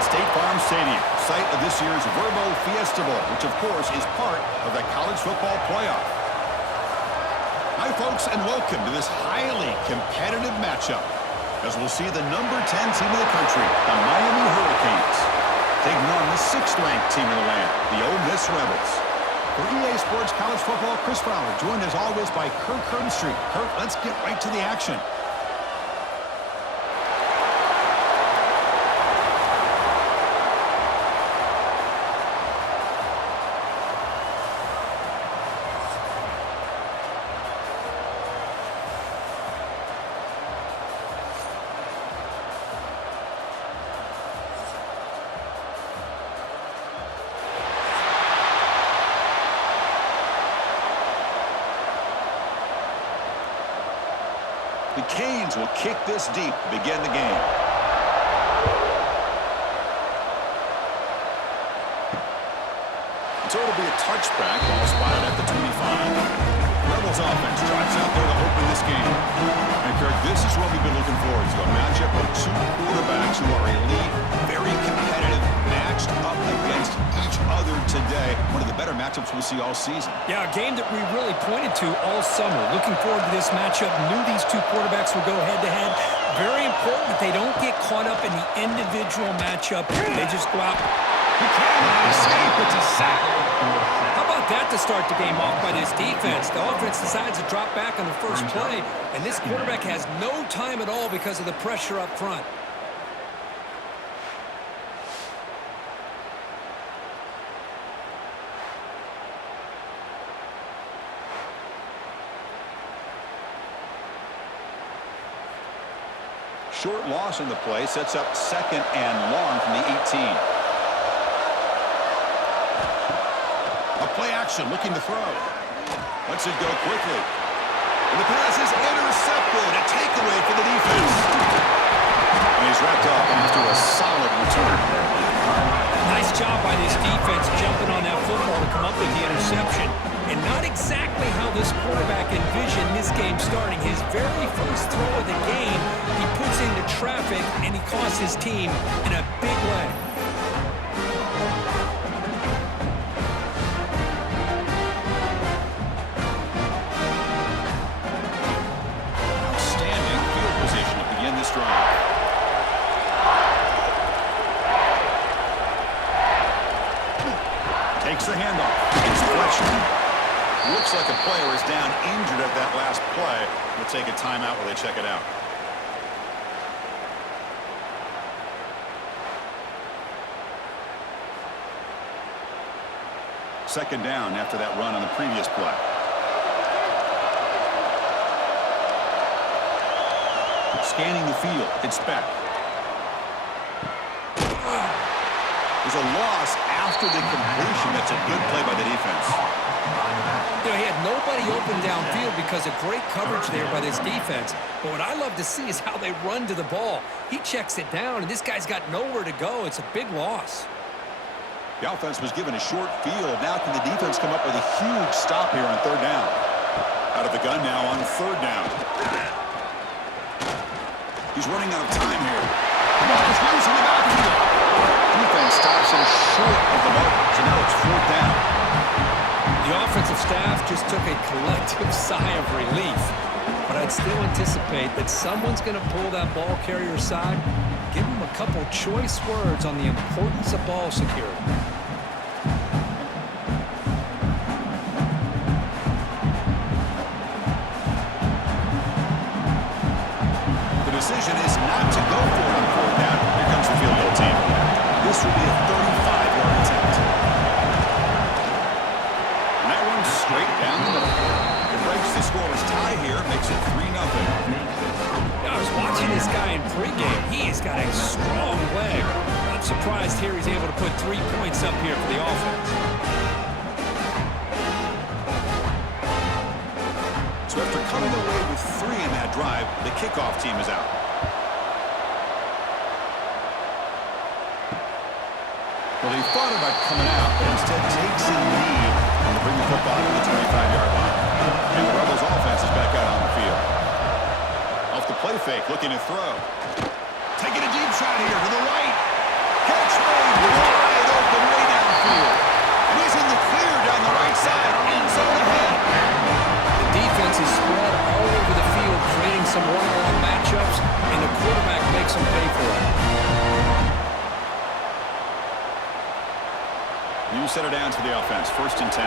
State Farm Stadium, site of this year's Verbo Fiesta Bowl, which of course is part of the college football playoff. Hi folks, and welcome to this highly competitive matchup, as we'll see the number 10 team in the country, the Miami Hurricanes, taking on the 6th-ranked team in the land, the Ole Miss Rebels. For EA Sports College Football, Chris Fowler, joined as always by Kirk Herbstreit. Kirk, let's get right to the action. The Canes will kick this deep to begin the game. So it'll be a touchback, ball spotted at the 25. Rebels offense drives out there to open this game. And Kirk, this is what we've been looking forward to, a matchup of two quarterbacks who are elite, very competitive, matched up against each other today. One of the better matchups we'll see all season. Yeah, a game that we really pointed to all summer. Looking forward to this matchup. Knew these two quarterbacks would go head-to-head. Very important that they don't get caught up in the individual matchup. They just go out. He cannot escape. It's a sack. How about that to start the game off by this defense? The offense decides to drop back on the first play, and this quarterback has no time at all because of the pressure up front. Short loss in the play sets up 2nd and long from the 18. A play action looking to throw. Lets it go quickly. And the pass is intercepted. A takeaway for the defense. And he's wrapped up after a solid return. Nice job by this defense jumping on that football to come up with the interception. And not exactly how this quarterback envisioned this game starting. His very first throw of the game, he puts into traffic, and he costs his team in a big way. Outstanding field position to begin this drive. Takes the handoff. It's deflection. Looks like a player is down injured at that last play. We'll take a timeout while they check it out. Second down after that run on the previous play. Scanning the field. It's back. There's a loss after the completion. That's a good play by the defense. You know, he had nobody open downfield because of great coverage there by this defense. But what I love to see is how they run to the ball. He checks it down, and this guy's got nowhere to go. It's a big loss. The offense was given a short field. Now can the defense come up with a huge stop here on 3rd down? Out of the gun now on 3rd down. He's running out of time here. He's losing the backfield. Defense stops him short of the mark. So now it's 4th down. The offensive staff just took a collective sigh of relief. But I'd still anticipate that someone's going to pull that ball carrier aside, give him a couple choice words on the importance of ball security. The decision is not to go for it on 4th down. Here comes the field goal team. This will be a 35-yard attempt. And that runs straight down the middle. It breaks the scoreless tie here, makes it 3-0. I was watching this guy in pregame. He has got a strong leg. I'm surprised here he's able to put 3 points up here for the offense. So after coming away with 3 in that drive, the kickoff team is out. Well, he thought about coming out, but instead takes a knee and to bring the football to the 25-yard line. And the Rebels offense is back out on the field. Off the play fake, looking to throw. Taking a deep shot here to the right. Catch makes them pay for it. You set it down to the offense. 1st and 10.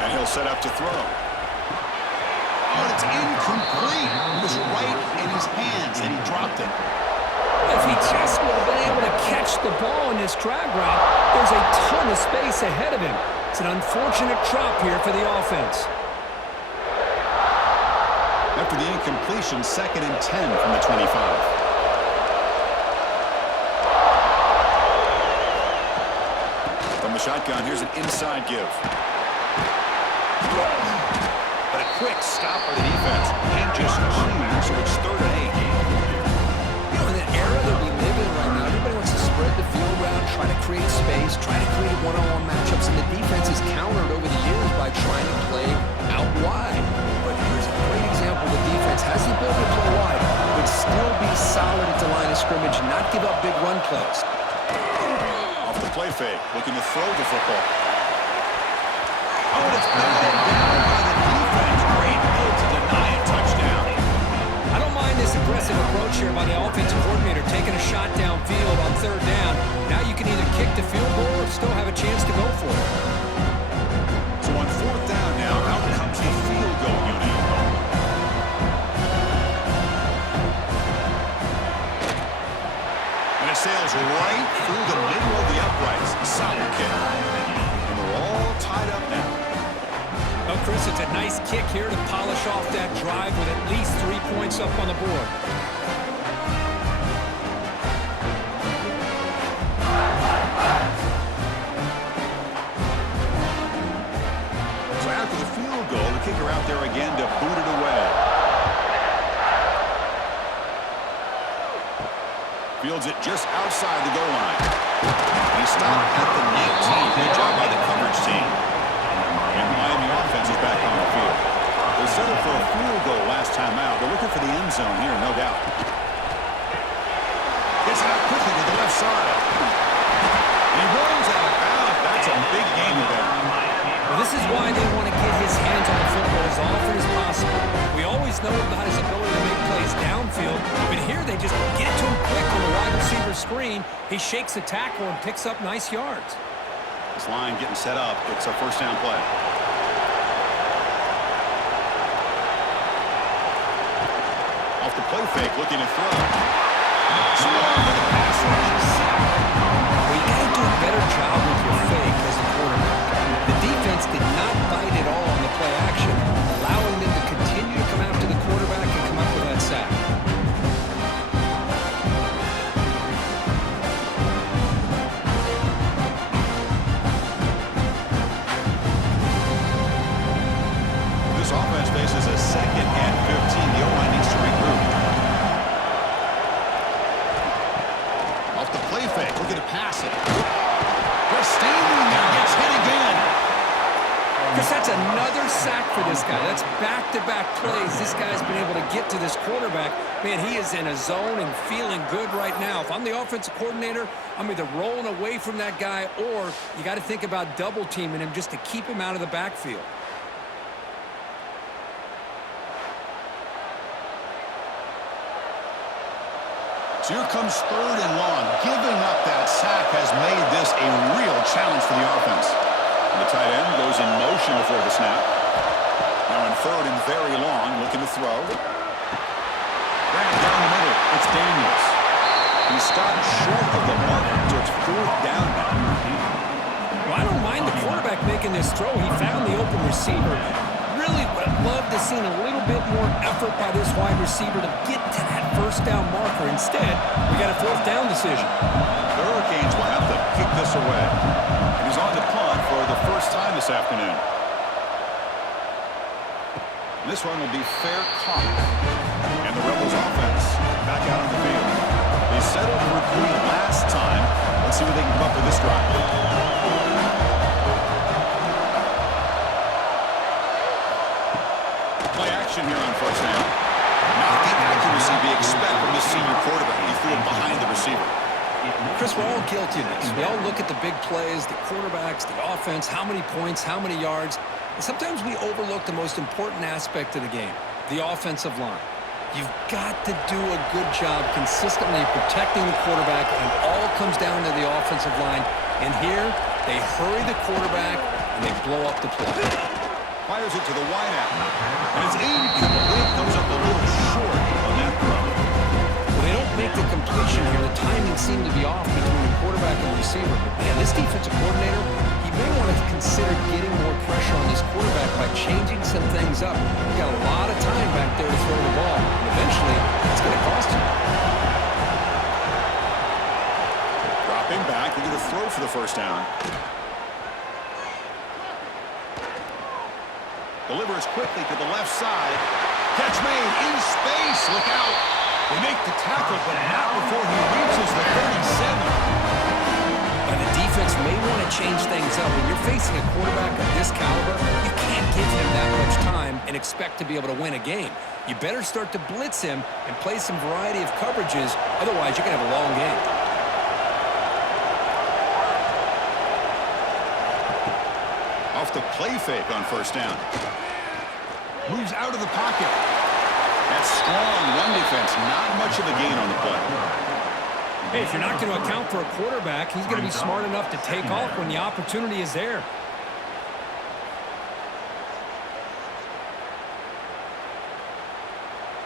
And he'll set up to throw. Oh, it's incomplete. It was right in his hands, and he dropped it. If he just would have been able to catch the ball in this drag route, there's a ton of space ahead of him. It's an unfortunate drop here for the offense. After the incompletion, 2nd and 10 from the 25. From the shotgun, here's an inside give. But a quick stop by the defense. And just 2, so it's 3rd and 8. You know, in the era that we live in right now, everybody wants to spread the field around, try to create space, try to create one-on-one matchups, and the defense is countered over the years by trying to play out wide. But here's a great example. The defense has the ability to play wide, but still be solid at the line of scrimmage, not give up big run plays. Off the play fake, looking to throw the football. Oh, and it's batted down by the defense. Great move to deny a touchdown. I don't mind this aggressive approach here by the offensive coordinator, taking a shot downfield on 3rd down. Now you can either kick the field goal or still have a chance to go for it. So on 4th down now, out comes the field goal unit. And it sails right through the middle of the uprights. Solid kick. And we're all tied up now. Well, Chris, it's a nice kick here to polish off that drive with at least 3 points up on the board. So after the field goal, the kicker out there again to boot it away. Fields it just outside the goal line. He stopped at the 19. Good job by the coverage team. And Miami offense is back on the field. They settled for a field goal last time out. They're looking for the end zone here, no doubt. Gets it out quickly to the left side. And he rolls out of bounds. That's a big gain there. Well, this is why they want to get his hands on the football as often as possible. We always know about his ability to make plays downfield, but here they just get to him quick on the wide receiver screen. He shakes the tackle and picks up nice yards. This line getting set up. It's a 1st down play. Off the play fake, looking to throw. Small with a pass rush. Well, you got to do a better job with your fake as a quarterback. The defense did not bite at all on the play action, allowing them to continue to come after the quarterback and come up with that sack. This offense faces a 2nd and 15. The O-line needs to regroup. Off the play fake, looking to pass it. Just standing there, gets hit again. Chris, that's another sack for this guy. That's back-to-back plays. This guy's been able to get to this quarterback. Man, he is in a zone and feeling good right now. If I'm the offensive coordinator, I'm either rolling away from that guy or you got to think about double-teaming him just to keep him out of the backfield. So here comes 3rd and long. Giving up that sack has made this a real challenge for the offense. And the tight end goes in motion before the snap. Now in 3rd and very long, looking to throw. Right down the middle, it's Daniels. He stopped short of the mark, so it's 4th down now. Well, I don't mind the quarterback making this throw. He found the open receiver. Really would have loved to see a little bit more effort by this wide receiver to get to that 1st down marker. Instead, we got a 4th down decision. The Hurricanes will have to kick this away. And he's on the punt for the first time this afternoon. And this one will be fair caught. And the Rebels offense back out on the field. They settled for a point last time. Let's see what they can come up with this drive. Play action here on 1st down. Not the accuracy we expect from this senior quarterback. He threw it behind the receiver. Chris, we're all guilty of this. We all look at the big plays, the quarterbacks, the offense, how many points, how many yards. Sometimes we overlook the most important aspect of the game, the offensive line. You've got to do a good job consistently protecting the quarterback, and it all comes down to the offensive line. And here, they hurry the quarterback, and they blow up the play. Fires it to the wideout. And it's incomplete. Comes up a little short on that throw. Well, they don't make the completion here. The timing seemed to be off between the quarterback and the receiver. But, man, this defensive coordinator, he may want to consider getting more pressure on this quarterback by changing some things up. You've got a lot of time back there to throw the ball. And eventually, it's going to cost you. Dropping back, they're going to throw for the first down. Delivers quickly to the left side. Catch made in space. Look out. They make the tackle, but not before he reaches the 37. And the defense may want to change things up. When you're facing a quarterback of this caliber, you can't give him that much time and expect to be able to win a game. You better start to blitz him and play some variety of coverages. Otherwise, you're going to have a long game. Off the play fake on first down. Moves out of the pocket. That strong run defense, not much of a gain on the play. Hey, if you're not going to account for a quarterback, he's going to be smart enough to take off when the opportunity is there.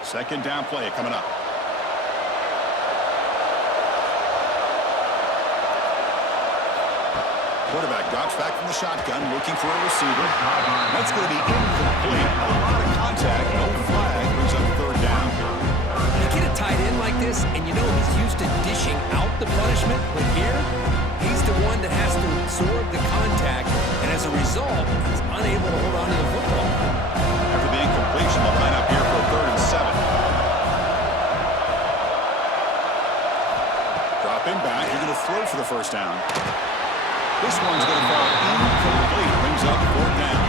Second down play coming up. Quarterback drops back from the shotgun, looking for a receiver. That's going to be incomplete. A lot of contact, no flag, brings up third down. You get a tight end like this, and you know he's used to dishing out the punishment, but here, he's the one that has to absorb the contact, and as a result, he's unable to hold on to the football. After the incompletion, they'll line up here for a 3rd and 7. Dropping back, you're going to throw for the first down. This one's going to fall incomplete. Brings up 4th down.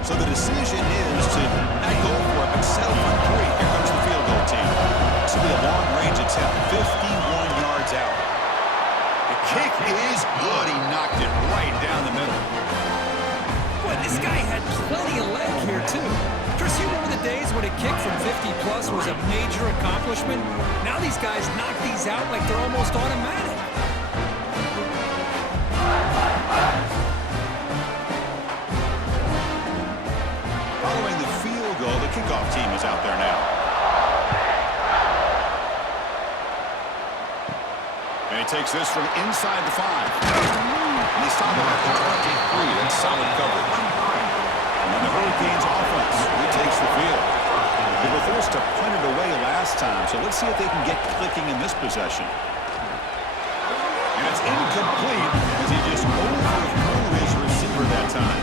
So the decision is to not go for it, but settle for 3. Here comes the field goal team. This will be a long-range attempt, 51 yards out. The kick is good. He knocked it right down the middle. Boy, this guy had plenty of leg here, too. Chris, you remember the days when a kick from 50-plus was a major accomplishment? Now these guys knock these out like they're almost automatic. Following the field goal, the kickoff team is out there now. And he takes this from inside the 5. And they stop him at the 23. That's solid coverage. And the Hurricanes offense retakes the field. They were forced to punt it away last time, so let's see if they can get clicking in this possession. And it's incomplete as he just overthrew his receiver that time.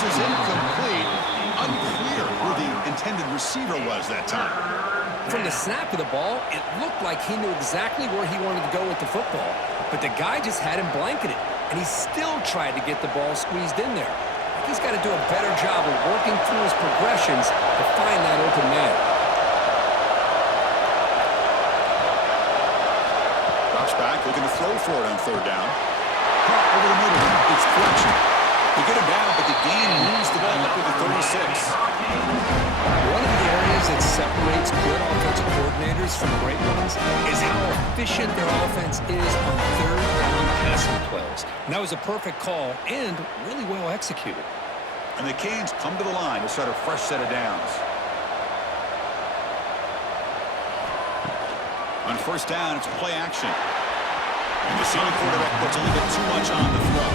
Is incomplete. Unclear who the intended receiver was that time. From the snap of the ball, it looked like he knew exactly where he wanted to go with the football. But the guy just had him blanketed, and he still tried to get the ball squeezed in there. He's got to do a better job of working through his progressions to find that open man. Drops back, looking to throw for it on 3rd down. Caught over the middle. It's Fletcher. They get him down, but the gain moves the ball up to the 36. One of the areas that separates good offensive coordinators from great ones is how efficient their offense is on 3rd down passing plays. And that was a perfect call and really well executed. And the Canes come to the line to start a fresh set of downs. On first down, it's play action. And the senior quarterback puts a little bit too much on the throw.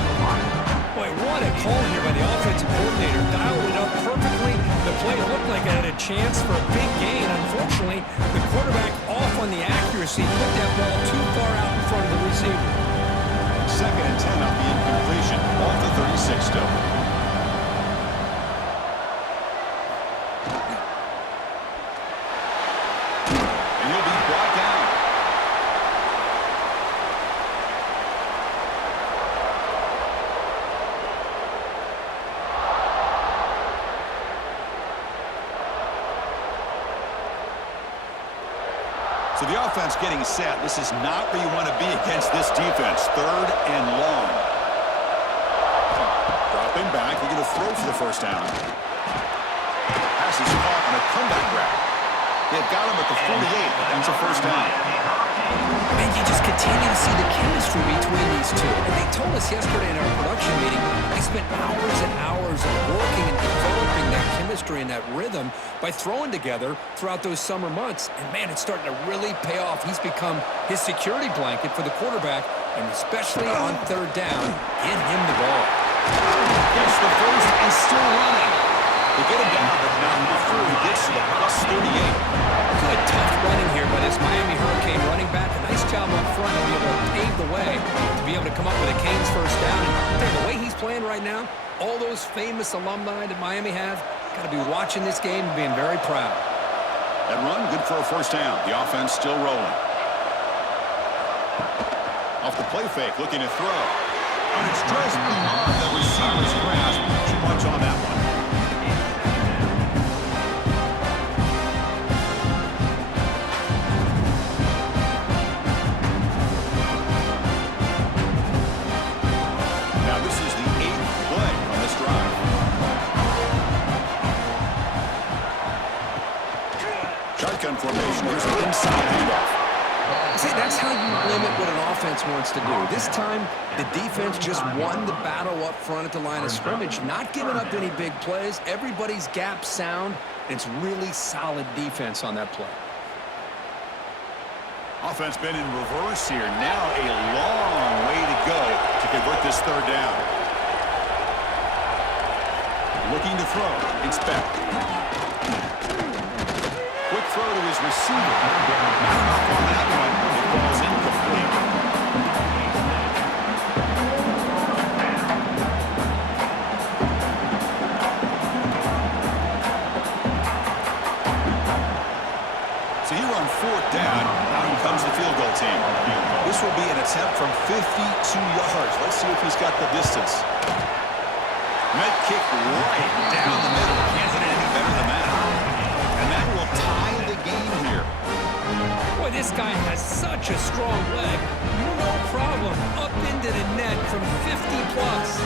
Boy, what a call here by the offensive coordinator. Dialed it up perfectly. The play looked like it had a chance for a big gain. Unfortunately, the quarterback off on the accuracy, put that ball too far out in front of the receiver. 2nd and 10 off the incompletion. Off the 36 still. So the offense getting set. This is not where you want to be against this defense. 3rd and long. Dropping back. They're going to throw for the first down. Pass is caught on a comeback grab. They've got him at the 48, but that's a first down. And you just continue to see the chemistry between these two. And they told us yesterday in our production meeting, they spent hours and hours of working and developing that chemistry and that rhythm by throwing together throughout those summer months. And, man, it's starting to really pay off. He's become his security blanket for the quarterback, and especially on 3rd down, get him the ball. Yes, the first is still running. They get him down, but not before he gets to the plus 38. Good, tough running here by this Miami Hurricane running back. A nice job up front to be able to pave the way to be able to come up with a Canes first down. And the way he's playing right now, all those famous alumni that Miami have, got to be watching this game and being very proud. That run, good for a first down. The offense still rolling. Off the play fake, looking to throw. And it's just beyond the receiver's grasp. Too much on that one. Now this is the 8th play on this drive. Shotgun formation. Here's an inside handoff. See, that's how you limit what an offense wants to do. This time, the defense just won the battle up front at the line of scrimmage, not giving up any big plays. Everybody's gap sound. It's really solid defense on that play. Offense been in reverse here. Now a long way to go to convert this 3rd down. Looking to throw. Inspect. Quick throw to his receiver. Not enough on that one. It falls incomplete. So here on 4th down, now comes the field goal team. This will be an attempt from 52 yards. Let's see if he's got the distance. Met kick right down the middle. Can't hit it any better than that. And that will tie the game here. Boy, this guy has such a strong leg. No problem. Up into the net from 50 plus.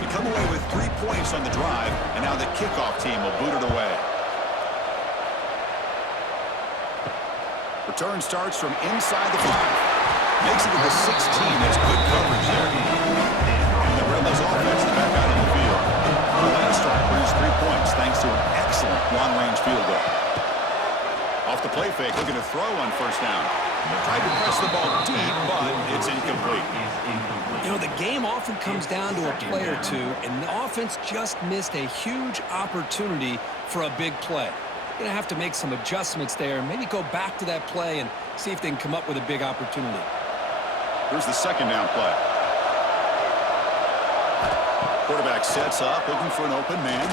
We come away with 3 points on the drive, and now the kickoff team will boot it away. Return starts from inside the 5. Makes it to the 16. That's good coverage there. And the Rebels offense is back out on the field. The last drive brings 3 points thanks to an excellent long-range field goal. Off the play fake, looking to throw on first down. Tried to press the ball deep, but it's incomplete. You know, the game often comes down to a play or two, and the offense just missed a huge opportunity for a big play. Going to have to make some adjustments there, maybe go back to that play and see if they can come up with a big opportunity. Here's the 2nd down play. Quarterback sets up, looking for an open man.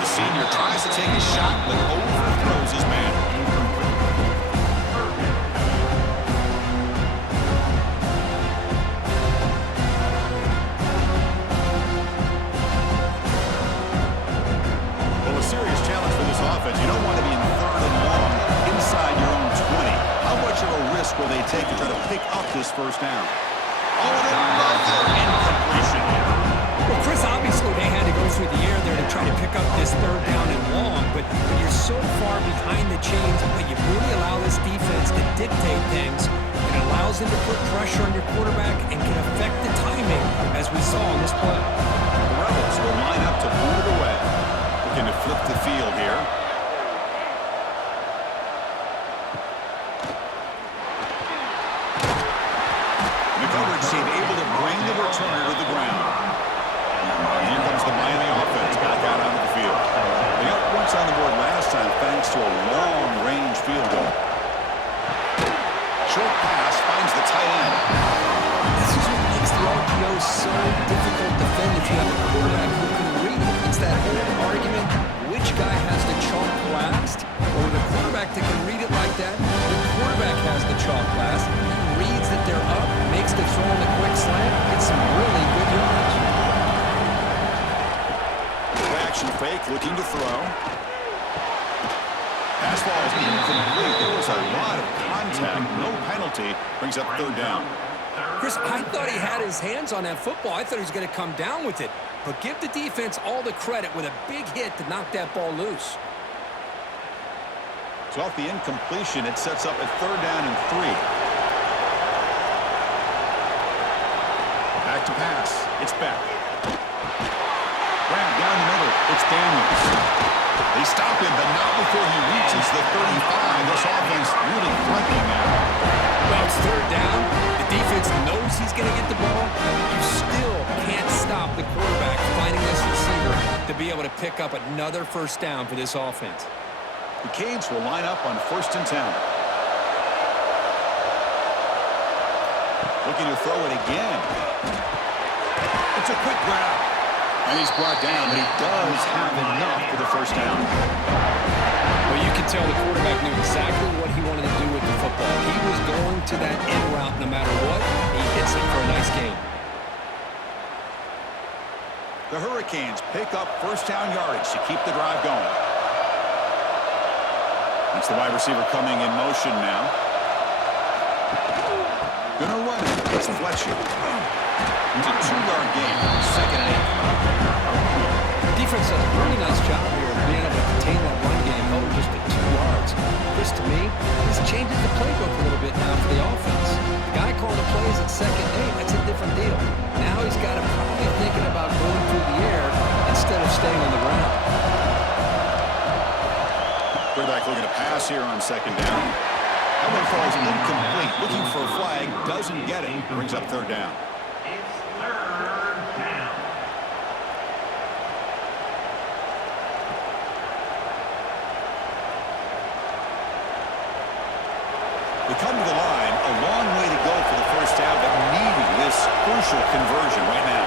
The senior tries to take a shot, but overthrows his man. Well, a serious challenge for this offense. You don't want to be in 3rd and long inside your own 20. How much of a risk will they take to try to pick up this first down? Oh, and another incompletion. Well, Chris, obviously they had to go through the air there to try to pick up this 3rd down and long, but when you're so far behind the chains, but you really allow this defense to dictate things. It allows them to put pressure on your quarterback and can affect the timing, as we saw on this play. The Rebels will line up to boot it away. Looking to flip the field here. The coverage team able to bring the returner to the ground. And here comes the Miami offense back out onto the field. They got points on the board last time thanks to a long-range field goal. Short pass finds the tight end. This is what makes the RPO so difficult to defend if you have a quarterback who can read it. It's that old argument, which guy has the chalk last? Or the quarterback that can read it like that, the quarterback has the chalk last, reads that they're up, makes the throw in the quick slant, gets some really good yards. looking to throw. Pass ball is incomplete. There was a lot of contact. No penalty. Brings up third down. Chris, I thought he had his hands on that football. I thought he was going to come down with it. But give the defense all the credit with a big hit to knock that ball loose. So off the incompletion, it sets up a third down and 3. Back to pass. It's Beck. Grab down the middle. It's Daniels. They stop him, but not before he reaches the 35. This offense really threatening now. Well, it's third down. The defense knows he's going to get the ball. You still can't stop the quarterback finding this receiver to be able to pick up another first down for this offense. The Canes will line up on 1st and 10. Looking to throw it again. It's a quick grab. And he's brought down, but he does have enough for the first down. Well, you can tell the quarterback knew exactly what he wanted to do with the football. He was going to that end route no matter what. He hits it for a nice gain. The Hurricanes pick up first down yardage to keep the drive going. That's the wide receiver coming in motion now. Gonna run it. It's Fletcher. It's a 2-yard gain. 2nd and 8. Defense does a really nice job here of being able to contain that run game held just at 2 yards. Chris, to me, this changes the playbook a little bit now for the offense. The guy calling the plays at 2nd and 8, that's a different deal. Now he's got to probably thinking about going through the air instead of staying on the ground. Quarterback looking to pass here on 2nd down. That one falls incomplete. Looking for a flag. Doesn't get it. Brings up third down. It's third down. We come to the line. A long way to go for the first down, but needing this crucial conversion right now.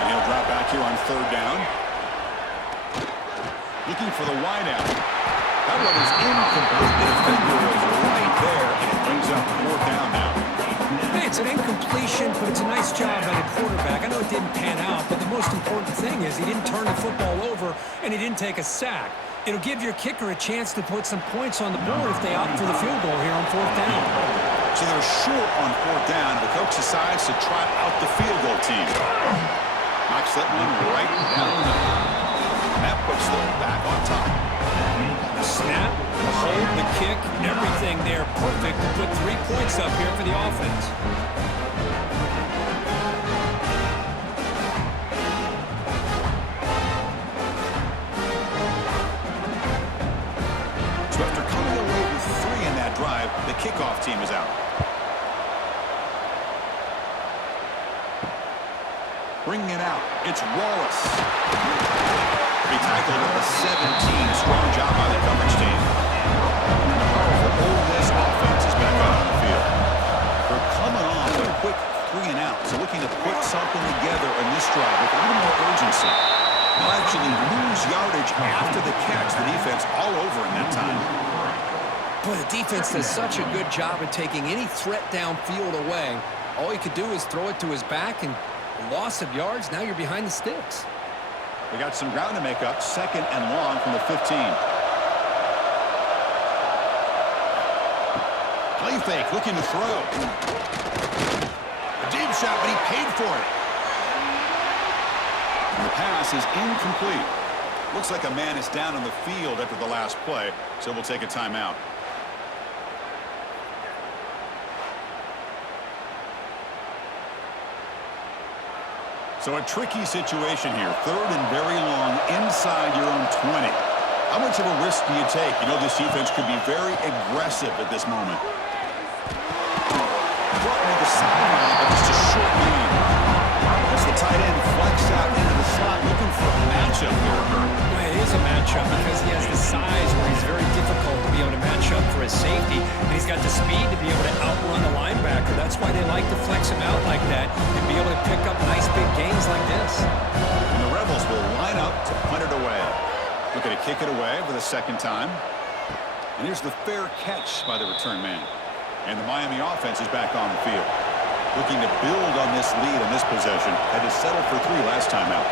And he'll drop back here on third down. Looking for the wideout. That one is incomplete. The defender was right there, and it brings up 4th down now. Hey, it's an incompletion, but it's a nice job by the quarterback. I know it didn't pan out, but the most important thing is he didn't turn the football over, and he didn't take a sack. It'll give your kicker a chance to put some points on the board if they opt for the field goal here on 4th down. So they're short on 4th down. The coach decides to try out the field goal team. Knocks that one right down the middle. And that puts them back on top. The snap, the hold, the kick, everything there perfect to put 3 points up here for the offense. So after coming away with 3 in that drive, the kickoff team is out. Bringing it out, it's Wallace. He tackled at the 17. Strong job by the coverage team. And the powerful Ole Miss offense is back out on the field. They're coming off a quick 3 and out, so looking to put something together in this drive with a little more urgency. They'll actually lose yardage after the catch. The defense all over in that time. Boy, the defense does such a good job of taking any threat downfield away. All you could do is throw it to his back, and loss of yards, now you're behind the sticks. We got some ground to make up. 2nd and long from the 15. Play fake, looking to throw. A deep shot, but he paid for it. And the pass is incomplete. Looks like a man is down on the field after the last play, so we'll take a timeout. So a tricky situation here. 3rd and very long inside your own 20. How much of a risk do you take? You know this defense could be very aggressive at this moment. Brought near the sideline, but just a short gain. As the tight end flex out into the slot, looking for a matchup here. Well, it is a matchup because he has the size where he's very difficult to be able to match up for his safety, and he's got the speed to be able to outrun a linebacker. That's why they like to flex him out like that and be able to pick up nice big gains like this. And the Rebels will line up to punt it away. Looking to kick it away for the 2nd time. And here's the fair catch by the return man. And the Miami offense is back on the field. Looking to build on this lead in this possession. Had to settle for 3 last time out.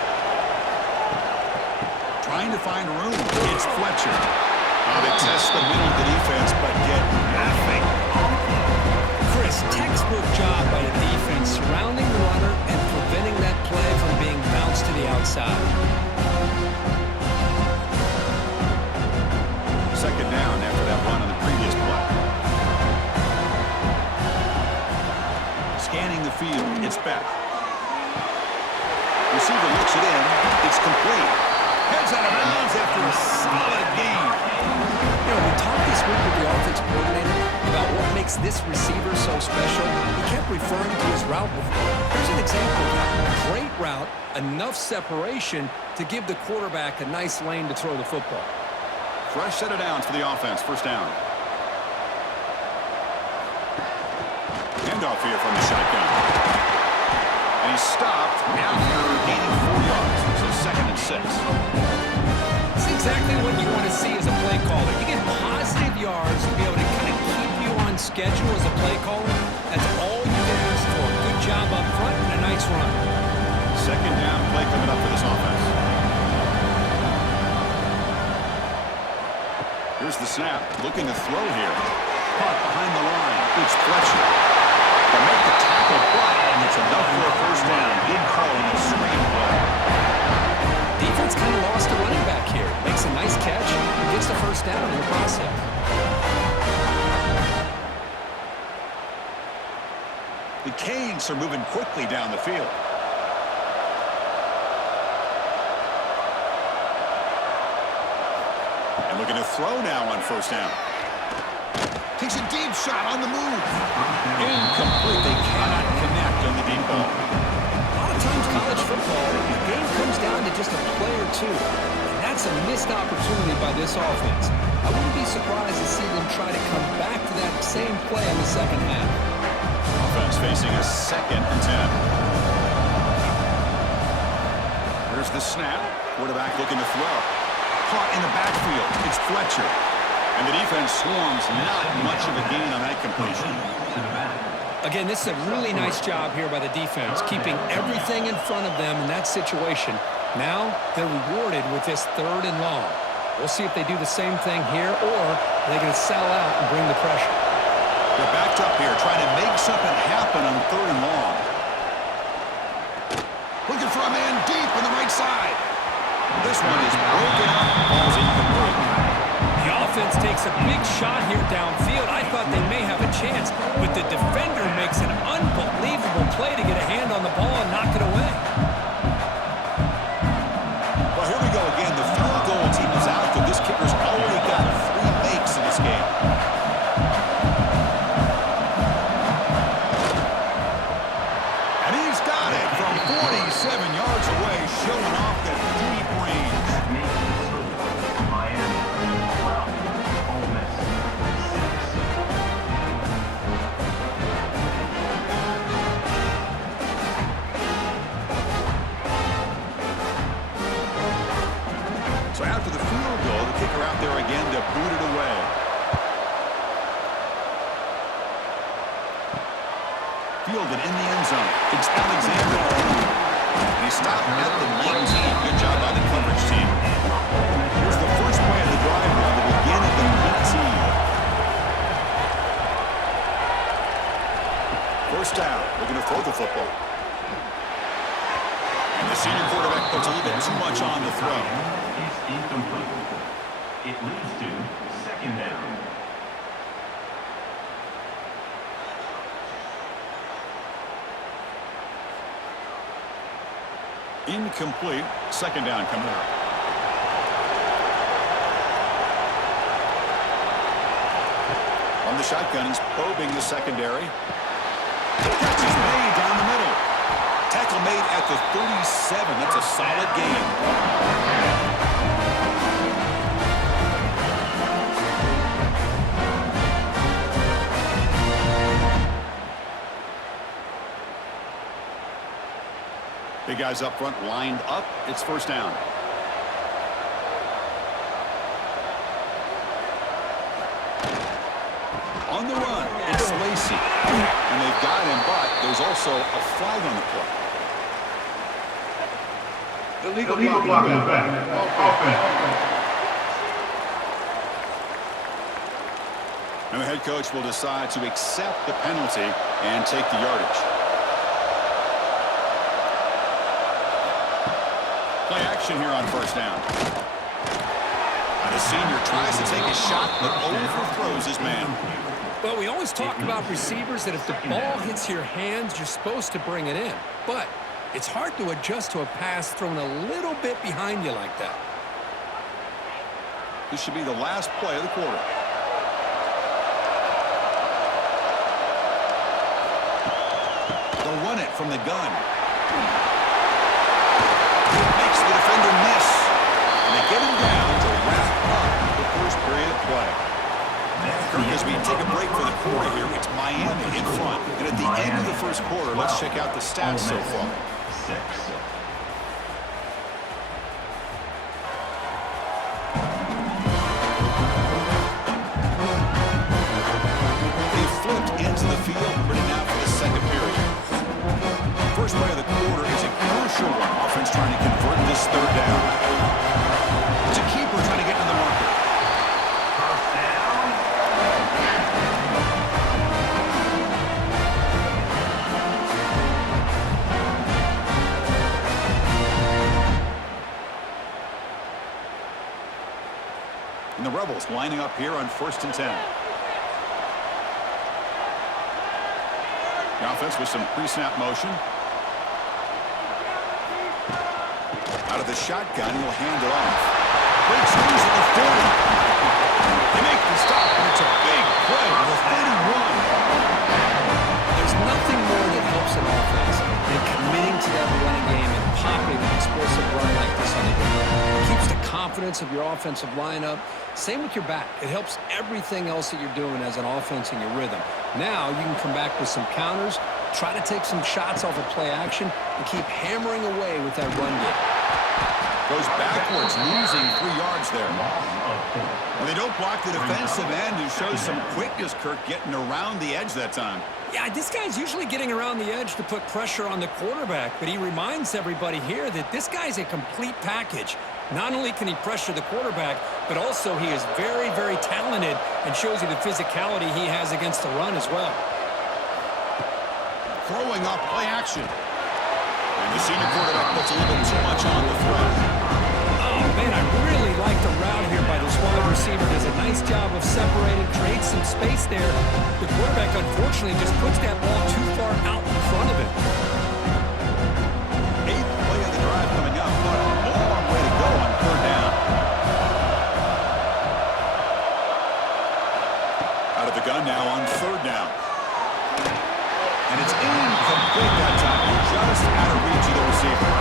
Trying to find room. It's Fletcher. They test the middle of the defense, but get nothing. Chris, textbook job by the defense surrounding the runner and preventing that play from being bounced to the outside. Second down after that run on the previous play. Scanning the field, it's back. Receiver looks it in. It's complete. Heads out of bounds after a solid gain. You know, we talked this week with the offensive coordinator about what makes this receiver so special. He kept referring to his route running. Here's an example of that. Great route, enough separation to give the quarterback a nice lane to throw the football. Fresh set of downs for the offense. First down. Handoff here from the shotgun. And he stopped after gaining 4 yards. So 2nd and 6. It's exactly what you want to see as a play caller. You get positive yards to be able to kind of keep you on schedule as a play caller. That's all you can ask for. Good job up front and a nice run. Second down play coming up for this offense. Here's the snap. Looking to throw here. Caught behind the line. It's Fletcher. They make the tackle, and it's enough for a first down. Good call in a screen play. Defense kind of lost a running back here. Makes a nice catch and gets the first down in the process. The Canes are moving quickly down the field. And looking to throw now on first down. Takes a deep shot on the move. Incomplete. They cannot connect on the deep ball. A lot of times college football, the game comes down to just a play or two. And that's a missed opportunity by this offense. I wouldn't be surprised to see them try to come back to that same play in the second half. Offense facing a 2nd and 10. Here's the snap. Quarterback looking to throw. Caught in the backfield. It's Fletcher. And the defense swarms. Not much of a gain on that completion. Again, this is a really nice job here by the defense, keeping everything in front of them in that situation. Now they're rewarded with this 3rd and long. We'll see if they do the same thing here, or are they going to sell out and bring the pressure. They're backed up here, trying to make something happen on 3rd and long. Looking for a man deep on the right side. This one is broken up. Ball's incomplete. The offense takes a big shot here downfield. I thought they may have a chance, but the defender makes an unbelievable play to get a hand on the ball and knock it away. Well, here we go again. The field goal team is out, but this kicker's already got 3 makes in this game. And he's got it from 47 yards away, showing off that deep range. So after the field goal, the kicker out there again to boot it away. Fielded in the end zone. It's Alexander. And he stopped at the 19. Good job by the coverage team. Here's the first play of the drive now to begin at the 19. First down. Looking to throw the football. And the senior quarterback puts a little bit too much on the throw. Incomplete. It leads to 2nd down. Incomplete. 2nd down coming up. On the shotgun, he's probing the secondary. Catch is made down the middle. Tackle made at the 37. That's a solid gain. Big guys up front lined up. It's first down. On the run, it's Lacey. And they've got him, but there's also a flag on the play. Illegal blocking back. Offense. And the head coach will decide to accept the penalty and take the yardage. Play action here on first down. And the senior tries to take a shot, but overthrows his man. Well, we always talk about receivers that if the ball hits your hands, you're supposed to bring it in. But it's hard to adjust to a pass thrown a little bit behind you like that. This should be the last play of the quarter. They'll run it from the gun. Makes the defender miss. And they get him down to wrap up the first period of play. Kirk, as we take a break for the quarter here, it's Miami in front. And at the end of the first quarter, let's check out the stats so far. They flipped into the field, ready now for the second period. First play of the quarter is a crucial one. Offense trying to convert this third down. It's a keeper trying to get to the marker. And the Rebels lining up here on 1st and 10. The offense with some pre-snap motion. Out of the shotgun, he'll hand it off. Breaks loose at the 40. They make the stop, and it's a big play to the 31. There's nothing more that helps an offense than committing to that running game and popping an explosive run like this on the ground. It keeps the confidence of your offensive lineup. Same with your back. It helps everything else that you're doing as an offense in your rhythm. Now you can come back with some counters, try to take some shots off of play action, and keep hammering away with that run game. Goes backwards, losing 3 yards there. And they don't block the defensive end, who shows some quickness, Kirk, getting around the edge that time. Yeah, this guy's usually getting around the edge to put pressure on the quarterback, but he reminds everybody here that this guy's a complete package. Not only can he pressure the quarterback, but also he is very, very talented and shows you the physicality he has against the run as well. Throwing off play action. And the senior quarterback puts a little too much on the throw. Oh, man, I really like the route here by this wide receiver. Does a nice job of separating, creates some space there. The quarterback, unfortunately, just puts that ball too far out in front of him. 8th play of the drive coming up, but a long way to go on 3rd down. Out of the gun now on 3rd down. And it's incomplete that time. Just out of reach of the receiver.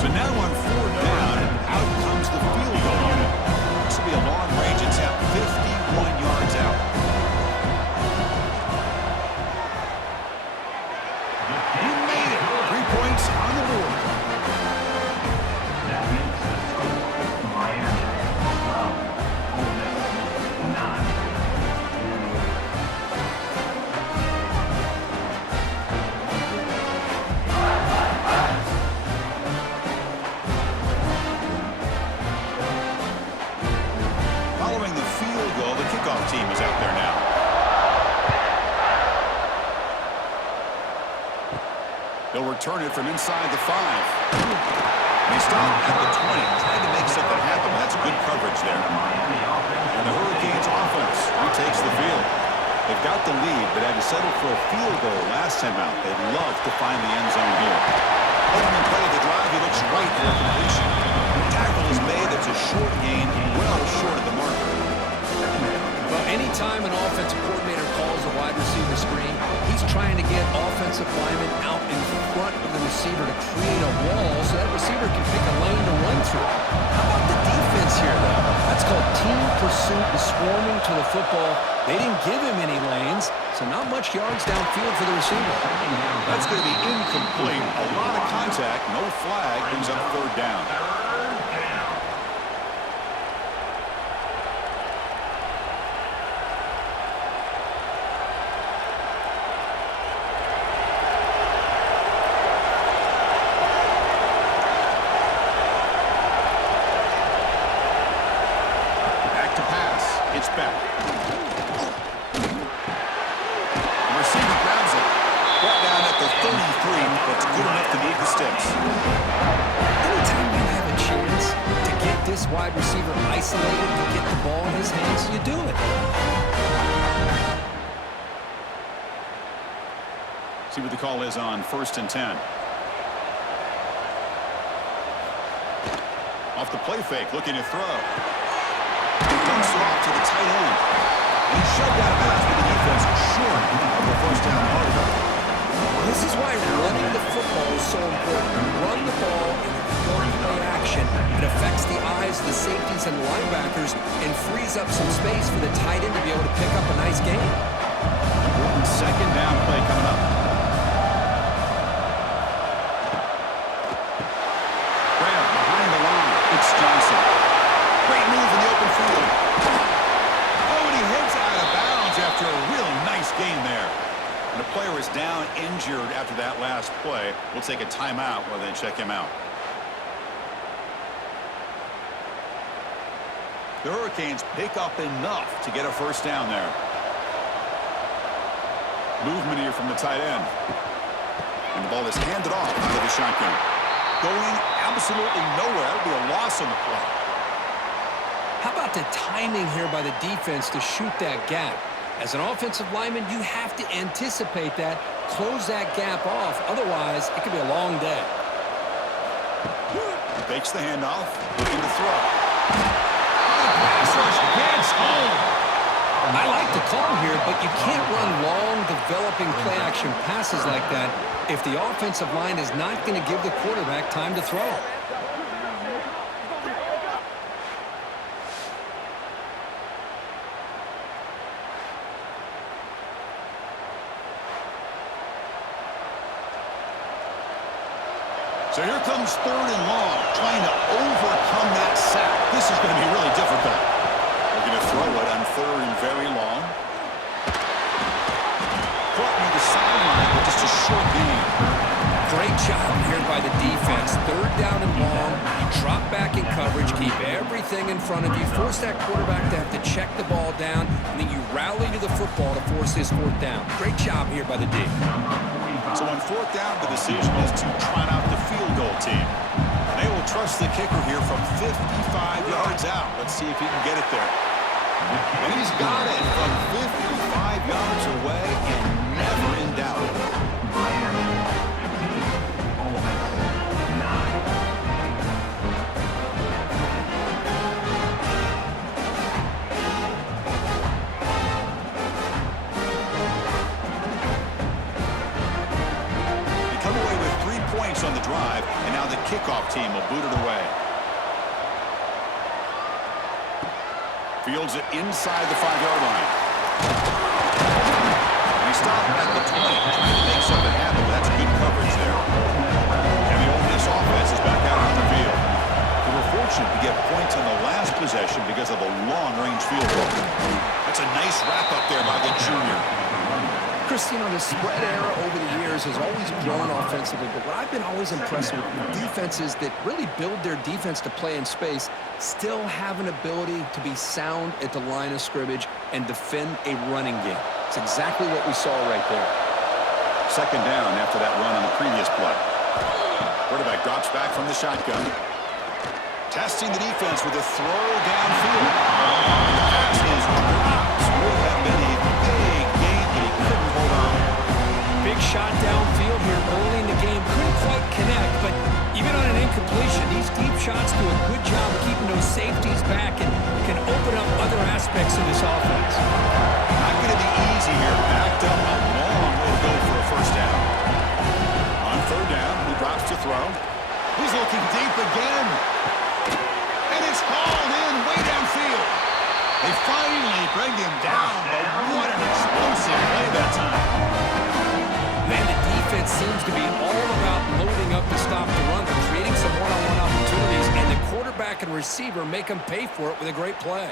So now on 4th down, out comes the field goal unit. This will be a long-range attempt, 51 yards out. He made it. 3 points on the board. Following the field goal, the kickoff team is out there now. They'll return it from inside the 5. They stop at the 20, trying to make something happen. That's good coverage there. And the Hurricanes offense retakes the field. They've got the lead, but had to settle for a field goal last time out. They'd love to find the end zone here. Opening play of the drive, he looks right for a completion. Tackle is made. That's a short gain, well short of the marker. Well, anytime an offensive coordinator calls a wide receiver screen, he's trying to get offensive linemen out in front of the receiver to create a wall so that receiver can pick a lane to run through. How about the defense here, though? That's called team pursuit and swarming to the football. They didn't give him any lanes, so not much yards downfield for the receiver. That's going to be incomplete. A lot of contact, no flag, brings up third down. Back to pass. It's back. Receiver grabs it. Brought down at the 33, but it's good enough to beat the sticks. Anytime you have a chance to get this wide receiver isolated and get the ball in his hands, you do it. See what the call is on 1st and 10. Off the play fake, looking to throw. He dumps it off to the tight end. And he's shoved out of bounds with the defense short of the first down marker. This is why running the football is so important. Run the ball and if you go to play action, it affects the eyes of the safeties and linebackers and frees up some space for the tight end to be able to pick up a nice gain. Important second down play coming up. Graham behind the line. It's Johnson. Great move in the open field. Oh, and he heads out of bounds after a really nice gain there. And a player is down injured after that last play. We'll take a timeout while they check him out. The Hurricanes pick up enough to get a first down there. Movement here from the tight end. And the ball is handed off out of the shotgun. Going absolutely nowhere. That'll be a loss on the play. How about the timing here by the defense to shoot that gap? As an offensive lineman, you have to anticipate that, close that gap off. Otherwise, it could be a long day. Fakes the handoff, looking to throw. Pass rush gets home. I like the call here, but you can't run long, developing play-action passes like that if the offensive line is not going to give the quarterback time to throw. So here comes 3rd and long, trying to overcome that sack. This is going to be really difficult. They're going to throw it on 3rd and very long. Caught near the sideline, but just a short gain. Great job here by the defense. 3rd down and long. You drop back in coverage, keep everything in front of you, force that quarterback to have to check the ball down, and then you rally to the football to force this 4th down. Great job here by the D. So on 4th down, the decision is to trot out the field goal team. And they will trust the kicker here from 55 yards out. Let's see if he can get it there. And he's got it from 55 yards away and never in doubt. On the drive, and now the kickoff team will boot it away. Fields it inside the 5-yard line. And he stopped at the 20, trying to make something happen. That's good coverage there. And the Ole Miss offense is back out on the field. They were fortunate to get points on the last possession because of a long-range field goal. That's a nice wrap-up there by the junior. Christine, the spread era over the years has always grown offensively, but what I've been always impressed with defenses that really build their defense to play in space still have an ability to be sound at the line of scrimmage and defend a running game. It's exactly what we saw right there. 2nd down after that run on the previous play. Quarterback drops back from the shotgun. Testing the defense with a throw downfield. The pass is dropped. Would have been a big gain, but he couldn't hold on. Big shot downfield here early in the game. Couldn't quite connect, but even on an incompletion, these deep shots do a good job of keeping those safeties back and can open up other aspects of this offense. Not going to be easy here. Backed up a long way to go for a first down. On 3rd down, he drops to throw. He's looking deep again. And it's called in way downfield. They finally bring him down, but what an explosive play that time. Man, the defense seems to be all about loading up to stop the run. They're creating some one-on-one opportunities, and the quarterback and receiver make them pay for it with a great play.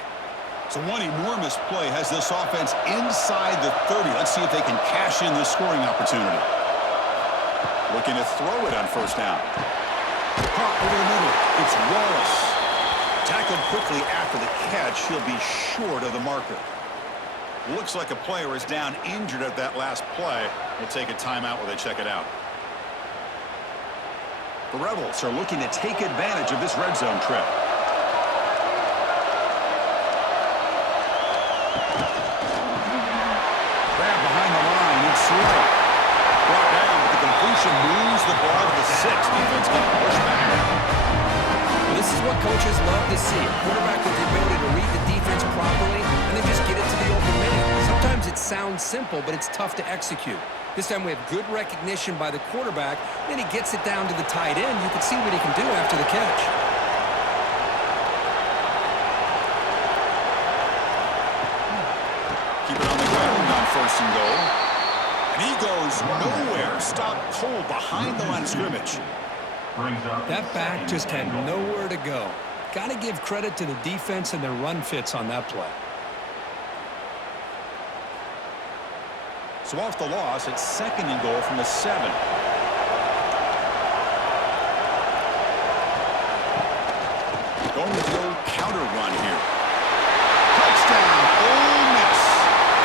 So one enormous play has this offense inside the 30. Let's see if they can cash in this scoring opportunity. Looking to throw it on first down. Caught over the middle. It's Wallace. Tackled quickly after the catch. He'll be short of the marker. Looks like a player is down injured at that last play. We'll take a timeout while they check it out. The Rebels are looking to take advantage of this red zone trip. Grab behind the line. It's slow. Brought down, but the completion moves the ball to the 6. Defense can push back. Well, this is what coaches love to see. A quarterback with the ability to read the defense properly and then just get it to the open man. Sometimes it sounds simple, but it's tough to execute. This time we have good recognition by the quarterback. Then he gets it down to the tight end. You can see what he can do after the catch. Keep it on the ground on first and goal. And he goes nowhere. Stopped cold behind the line of scrimmage. That back just had nowhere to go. Got to give credit to the defense and their run fits on that play. So off the loss, it's second and goal from the 7. Going with the old counter run here. Touchdown, Ole Miss.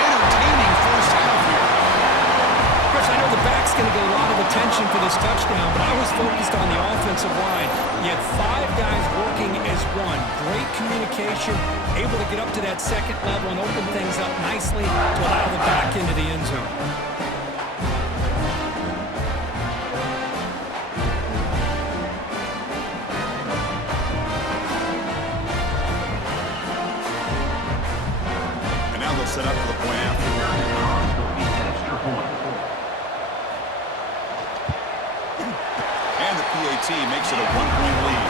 Entertaining first half here. Chris, I know the back's going to get a lot of attention for this touchdown, but I was focused on the offensive line. You had 5 guys working as one. Great communication, able to get up to that second level and open things up nicely to allow the back into the end zone. And now they'll set up for the point after. And the PAT makes it a 1-point lead.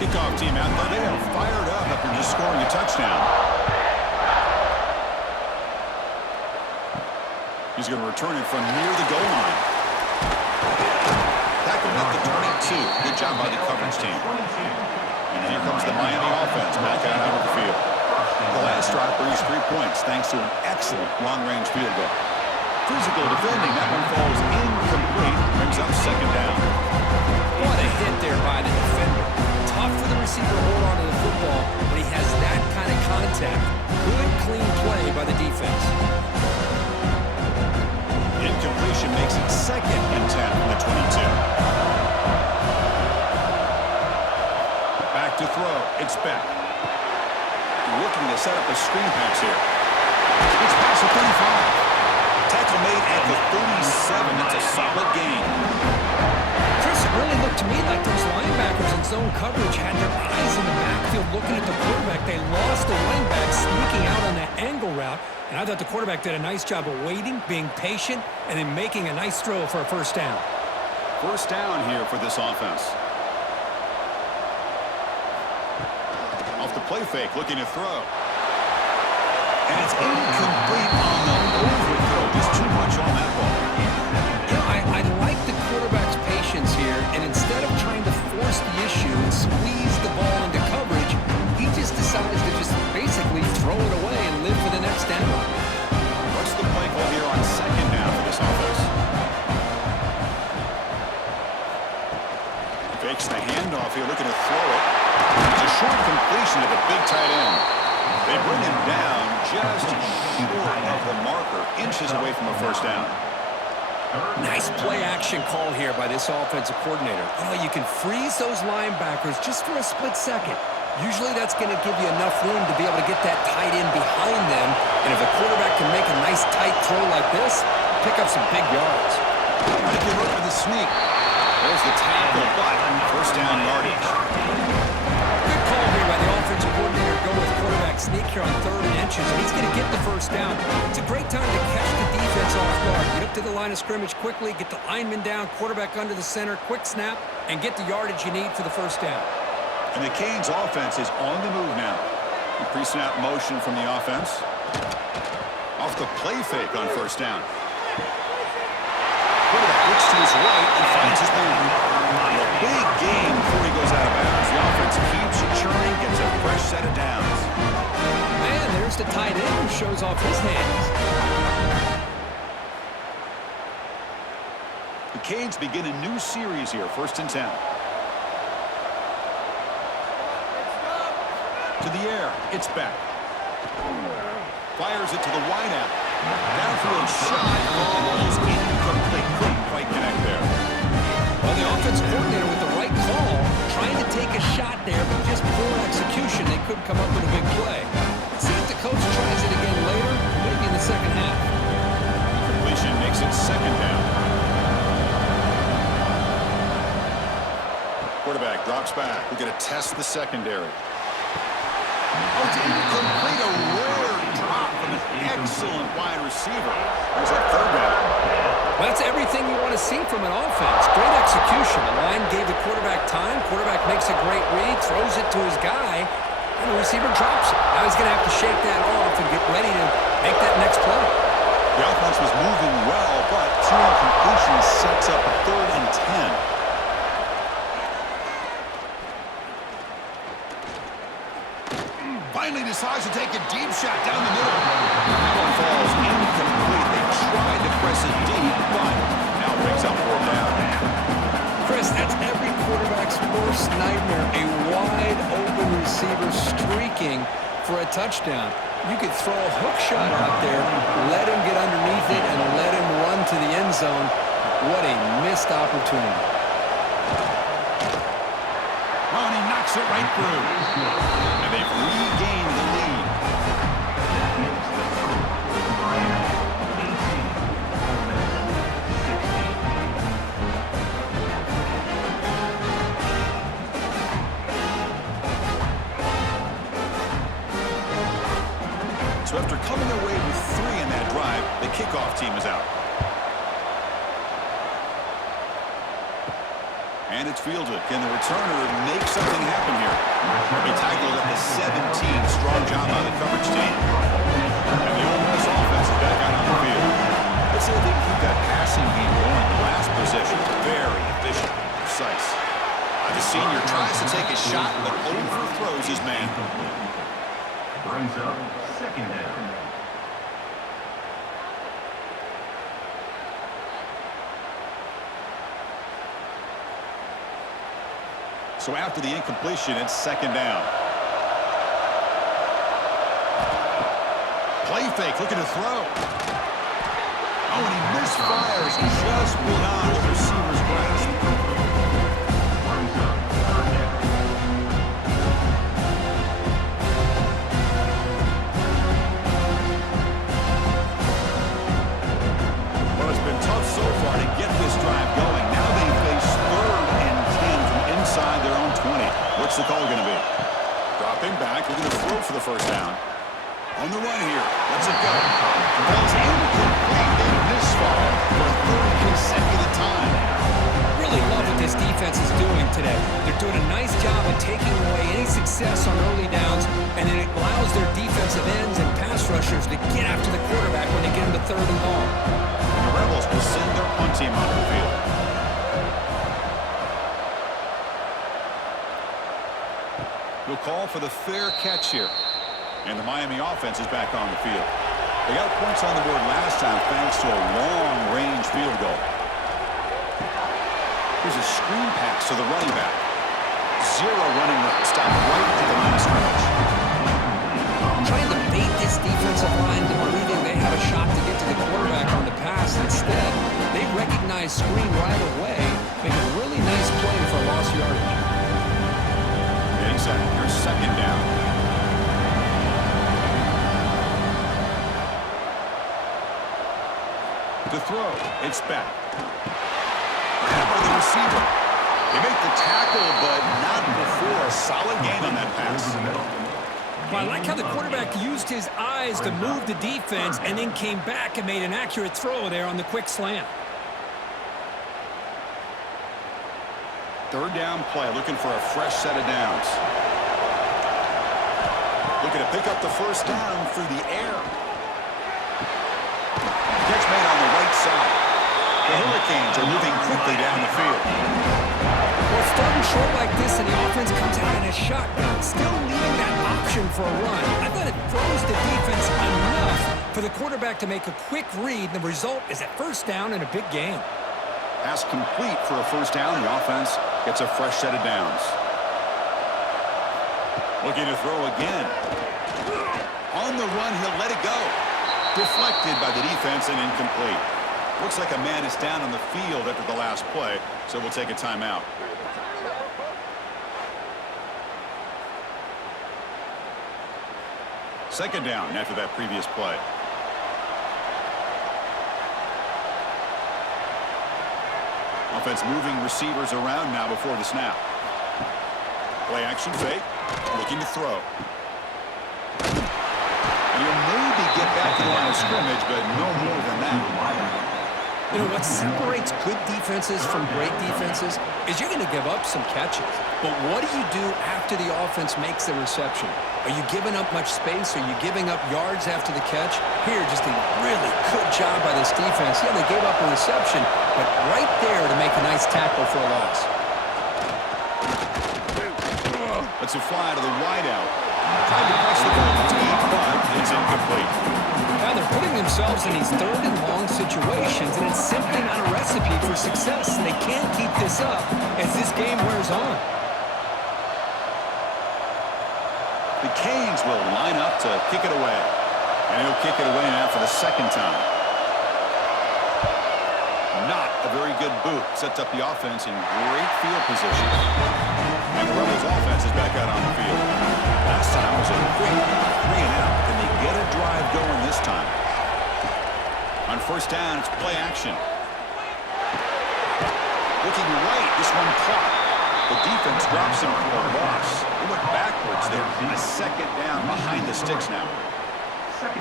Kickoff team out there. They are fired up after just scoring a touchdown. He's going to return it from near the goal line. Tackled at the 22. Good job by the coverage team. And here comes the Miami offense back out of the field. The last drive produced 3 points thanks to an excellent long-range field goal. Physical defending. That one falls incomplete. Brings up second down. What a hit there by the defender. Tough for the receiver to hold on to the football, but he has that kind of contact. Good, clean play by the defense. Incompletion makes it second and 10 from the 22. Back to throw. It's back. Looking to set up a screen pass here. It's past the 35. Tackle made at the 37. That's a solid gain. Chris, it really looked to me like those linebackers in zone coverage had their eyes in the backfield looking at the quarterback. They lost the running back sneaking out on that angle route, and I thought the quarterback did a nice job of waiting, being patient, and then making a nice throw for a first down. First down here for this offense. Off the play fake, looking to throw. And it's incomplete on the overthrow. Just too much on that ball. You know, I like the quarterback's patience here, and instead of trying to force the issue and squeeze the ball into coverage, he just decides to just basically throw it away and live for the next down. What's the play call here on second down for this offense? Fakes the handoff here, looking to throw it. It's a short completion to the big tight end. They bring him down just short of the marker, inches away from a first down. Nice play-action call here by this offensive coordinator. You know, you can freeze those linebackers just for a split second. Usually that's going to give you enough room to be able to get that tight end behind them. And if a quarterback can make a nice tight throw like this, pick up some big yards. Trying to give up with the sneak. There's the tackle, but first down yardage. Good call here by the offensive coordinator. Go with quarterback sneak here on 3rd and inches. And he's going to get the first down. It's a great time to catch the defense defense off guard. Get up to the line of scrimmage quickly, get the lineman down, quarterback under the center, quick snap, and get the yardage you need for the first down. And the Canes offense is on the move now. The pre-snap motion from the offense. Off the play fake on first down. Quarterback looks to his right and finds his man. A big gain before he goes out of bounds. The offense keeps churning, gets a fresh set of downs. And there's the tight end who shows off his hands. The Canes begin a new series here, 1st and 10. To the air, it's back. Fires it to the wideout. Downfield shot, falls incomplete. Couldn't quite connect there. Well, the offense coordinator with the right call, trying to take a shot there, but just poor execution. They couldn't come up with a big play. See if the coach tries it again later, maybe in the second half. Completion makes it 2nd down. Quarterback drops back. We're going to test the secondary. Oh, it's incomplete. A rare drop from an excellent wide receiver. There's that 3rd down. Well, that's everything you want to see from an offense. Great execution. The line gave the quarterback time. Quarterback makes a great read, throws it to his guy, and the receiver drops it. Now he's going to have to shake that off and get ready to make that next play. The offense was moving well, but 2 incompletions sets up a 3rd and 10. Finally decides to take a deep shot down the middle. That one falls incomplete. They tried to press it deep, but now brings up 4th down. Chris, that's every quarterback's worst nightmare. A wide-open receiver streaking for a touchdown. You could throw a hook shot out there, let him get underneath it, and let him run to the end zone. What a missed opportunity. Oh, and he knocks it right through. And they've regained the lead. So after coming away with 3 in that drive, the kickoff team is out. And it's fielded. Can the returner make something happen here? He tackled at the 17. Strong job by the coverage team. And the Ole Miss offense is back out on the field. Let's see if they can keep that passing game going. The last possession, very efficient and precise. The senior tries to take a shot, but overthrows his man. Brings up 2nd down. So after the incompletion, it's 2nd down. Play fake, looking to throw. Oh, and he misfires just beyond the receiver's grasp. Well, it's been tough so far to get this drive going. Now they face 3rd and 10 from inside their own 20. What's the call going to be? Dropping back, looking to throw for the 1st down. On the run here. Let's it go. Ball's incomplete. They misfire for a 3rd consecutive time. Really love what this defense is doing today. They're doing a nice job of taking away any success on early downs, and then it allows their defensive ends and pass rushers to get after the quarterback when they get him to 3rd and long. The Rebels will send their punt team onto the field. We'll call for the fair catch here. And the Miami offense is back on the field. They got points on the board last time thanks to a long-range field goal. Here's a screen pass to the running back. 0 running route. Stop right at the line of scrimmage. Trying to bait this defensive line to believing they have a shot to get to the quarterback on the pass. Instead, they recognize screen right away, make a really nice play for lost yardage. Getting set. Here's 2nd down. To throw, it's back. Grabbed by the receiver. They make the tackle, but not before a solid gain on that pass. Well, I like how the quarterback used his eyes to move the defense and then came back and made an accurate throw there on the quick slant. Third down play, looking for a fresh set of downs. Looking to pick up the first down through the air. Catch made on the right side. The Hurricanes are moving quickly down the field. Well, starting short like this and the offense comes out in a shotgun, still leaving that option for a run. I thought it throws the defense enough for the quarterback to make a quick read. The result is a first down and a big gain. Pass complete for a first down. The offense gets a fresh set of downs. Looking to throw again. On the run, he'll let it go. Deflected by the defense and incomplete. Looks like a man is down on the field after the last play, so we'll take a timeout. Second down after that previous play. Offense moving receivers around now before the snap. Play action fake. Looking to throw. And he'll maybe get back to the line of scrimmage, but no more than that. You know, what separates good defenses from great defenses is you're going to give up some catches. But what do you do after the offense makes the reception? Are you giving up much space? Are you giving up yards after the catch? Here, just a really good job by this defense. Yeah, they gave up a reception, but right there to make a nice tackle for a loss. Let's fly to the wideout. Tried to press the ball deep, but it's incomplete. Now they're putting themselves in these third and long situations, and it's simply not a recipe for success. They can't keep this up as this game wears on. The Canes will line up to kick it away. And he'll kick it away now for the second time. Not a very good boot. Sets up the offense in great field position. And the Rebels offense is back out on the field. Last time was a quick 3-and-out. Can they get a drive going this time? On first down, it's play action. Looking right, this one caught. The defense drops him for a loss. They went backwards there. A second down behind the sticks now.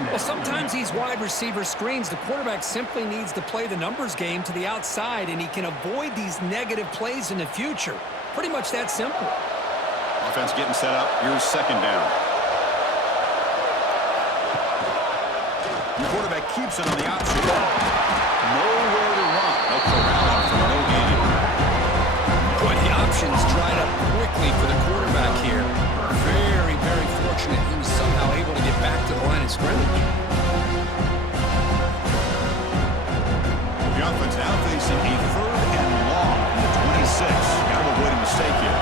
Well, sometimes these wide receiver screens, the quarterback simply needs to play the numbers game to the outside, and he can avoid these negative plays in the future. Pretty much that simple. Offense getting set up. Here's second down. The quarterback keeps it on the option. Nowhere to run. No corral for no gain. Boy, the options dried up quickly for the quarterback here. Very, very fortunate he was somehow able to get back to the line of scrimmage. The offense now facing a third and long from the 26. Got to avoid a mistake here.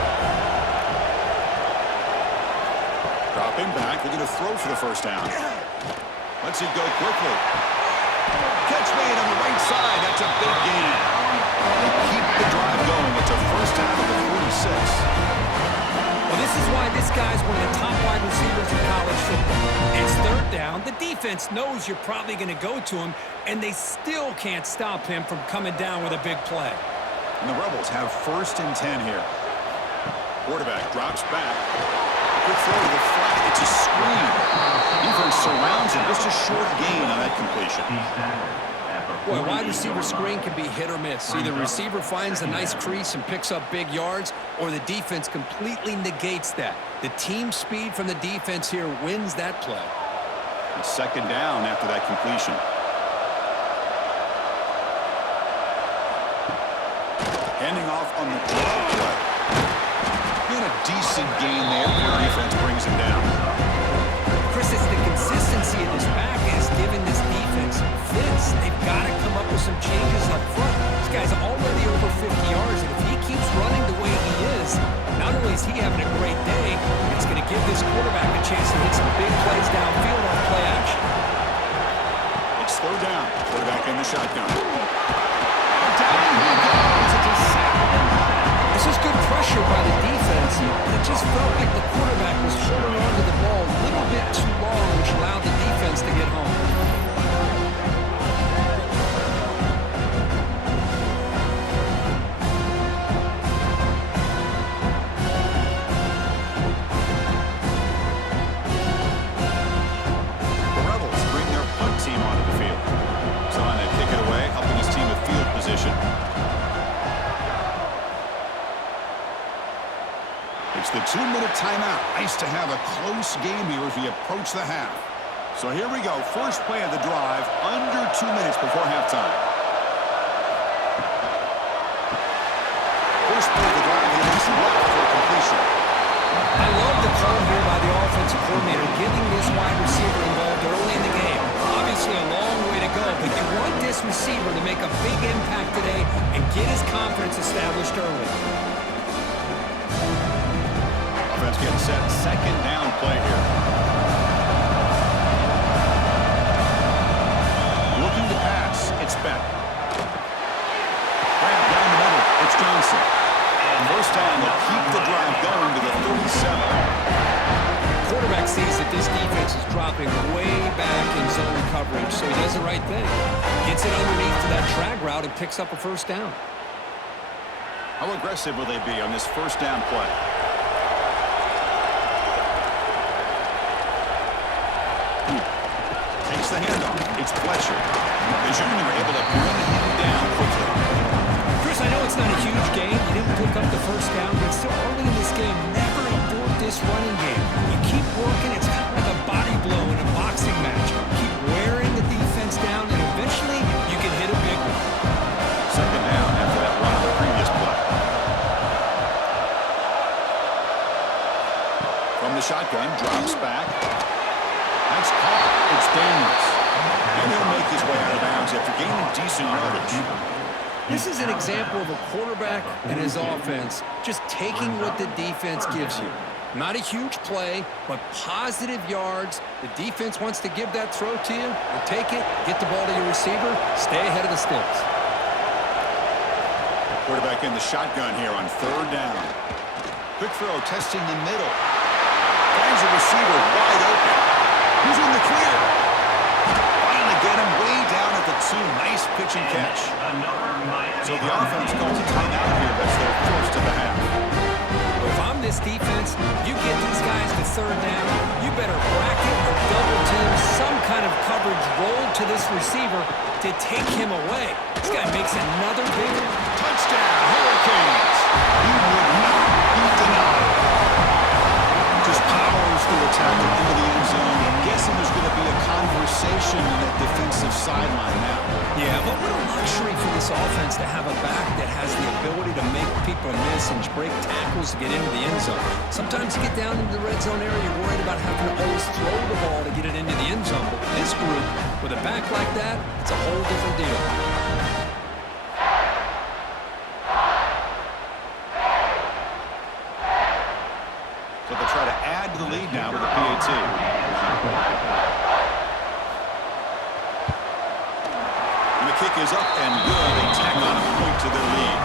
Dropping back, looking to throw for the first down. Lets it go quickly. Catch made on the right side. That's a big gain. They keep the drive going. It's a first down at the 46. Well, this is why this guy's one of the top wide receivers in college football. It's third down. The defense knows you're probably going to go to him, and they still can't stop him from coming down with a big play. And the Rebels have first and 10 here. Quarterback drops back. Good throw to the flat. It's a screen. Defense surrounds him. Just a short gain on that completion. Boy, a wide receiver screen can be hit or miss. Either receiver finds a nice crease and picks up big yards, or the defense completely negates that. The team speed from the defense here wins that play. And second down after that completion. Handing off on the draw play. Got a decent gain there. The defense brings him down. Chris, it's the consistency of this back is giving this defense fits. They've got to come up with some changes up front. This guy's already over 50 yards, and if he keeps running the way he is, not only is he having a great day, it's going to give this quarterback a chance to hit some big plays downfield on play action. It's third down. Quarterback in the shotgun. And down he goes. It's a sack. This is good pressure by the defense, but it just felt like the quarterback was holding on to the ball a little bit too long, which allowed the defense to get home. the 2-minute timeout. Nice to have a close game here as we approach the half. So here we go. First play of the drive, under 2 minutes before halftime. First play of the drive, he looks left for completion. I love the call here by the offensive coordinator, getting this wide receiver involved early in the game. Obviously a long way to go, but you want this receiver to make a big impact today and get his confidence established early. Offense getting set. Second down play here. Looking to pass. It's Beck. Grab down the middle. It's Johnson. First down, they'll keep the drive going to the 37. Quarterback sees that this defense is dropping way back in zone coverage, so he does the right thing. Gets it underneath to that drag route and picks up a first down. How aggressive will they be on this first down play? Takes the handoff. It's Fletcher. The junior able to bring him down quickly. Chris, I know it's not a huge game. You didn't pick up the first down, but still early in this game, never abort this running game. You keep working. It's kind of like a body blow in a boxing match. Keep wearing the defense down, and eventually you can hit a big one. Second down after that run on the previous play. From the shotgun, drops back. Nice call. It's Daniels. And he'll make his way out of bounds after gaining decent yardage. This is an example of a quarterback and his offense just taking what the defense gives you. Not a huge play, but positive yards. The defense wants to give that throw to you. You take it, get the ball to your receiver, stay ahead of the sticks. Quarterback in the shotgun here on third down. Quick throw, testing the middle. Finds a receiver wide open. Who's in the clear? Finally get him way down at the 2. Nice pitch and catch. So the offense calls a timeout here. That's their first of the half. If I'm this defense, you get these guys to third down, you better bracket or double team some kind of coverage roll to this receiver to take him away. This guy makes another big Touchdown, Hurricanes. He would not be denied. Just powers through a tackle into the end zone. I'm guessing there's going to be a conversation on that defensive sideline now. Yeah, but what a luxury for this offense to have a back that has the ability to make people miss and break tackles to get into the end zone. Sometimes you get down into the red zone area, you're worried about having to always throw the ball to get it into the end zone. But this group, with a back like that, it's a whole different deal. So they'll try to add to the lead now with a PAT. And the kick is up and good. They tack on a point to their lead.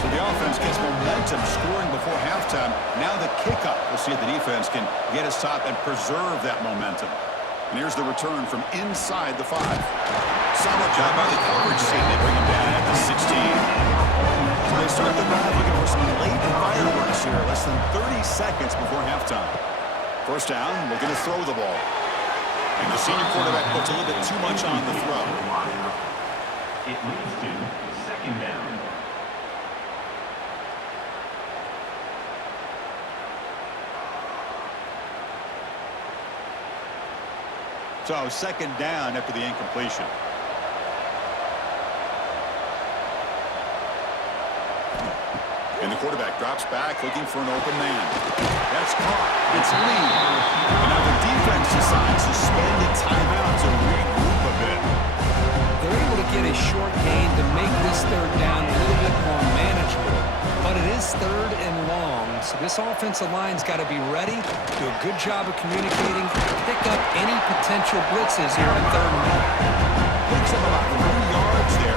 So the offense gets momentum, scoring before halftime. Now the kickoff. We'll see if the defense can get a stop and preserve that momentum. And here's the return from inside the 5. Solid job by the coverage team. They bring him down at the 16. So they start the drive looking for some late fireworks here. Less than 30 seconds before halftime. First down, looking to throw the ball. And the senior quarterback puts a little bit too much on the throw. It leads to second down. So second down after the incompletion. And the quarterback drops back looking for an open man. That's caught. It's Lee. And now the defense decides to spend a timeout to regroup a bit. They're able to get a short gain to make this third down a little bit more manageable. But it is third and long, so this offensive line's got to be ready, do a good job of communicating, pick up any potential blitzes here on third and long. Picks up about 3 yards there.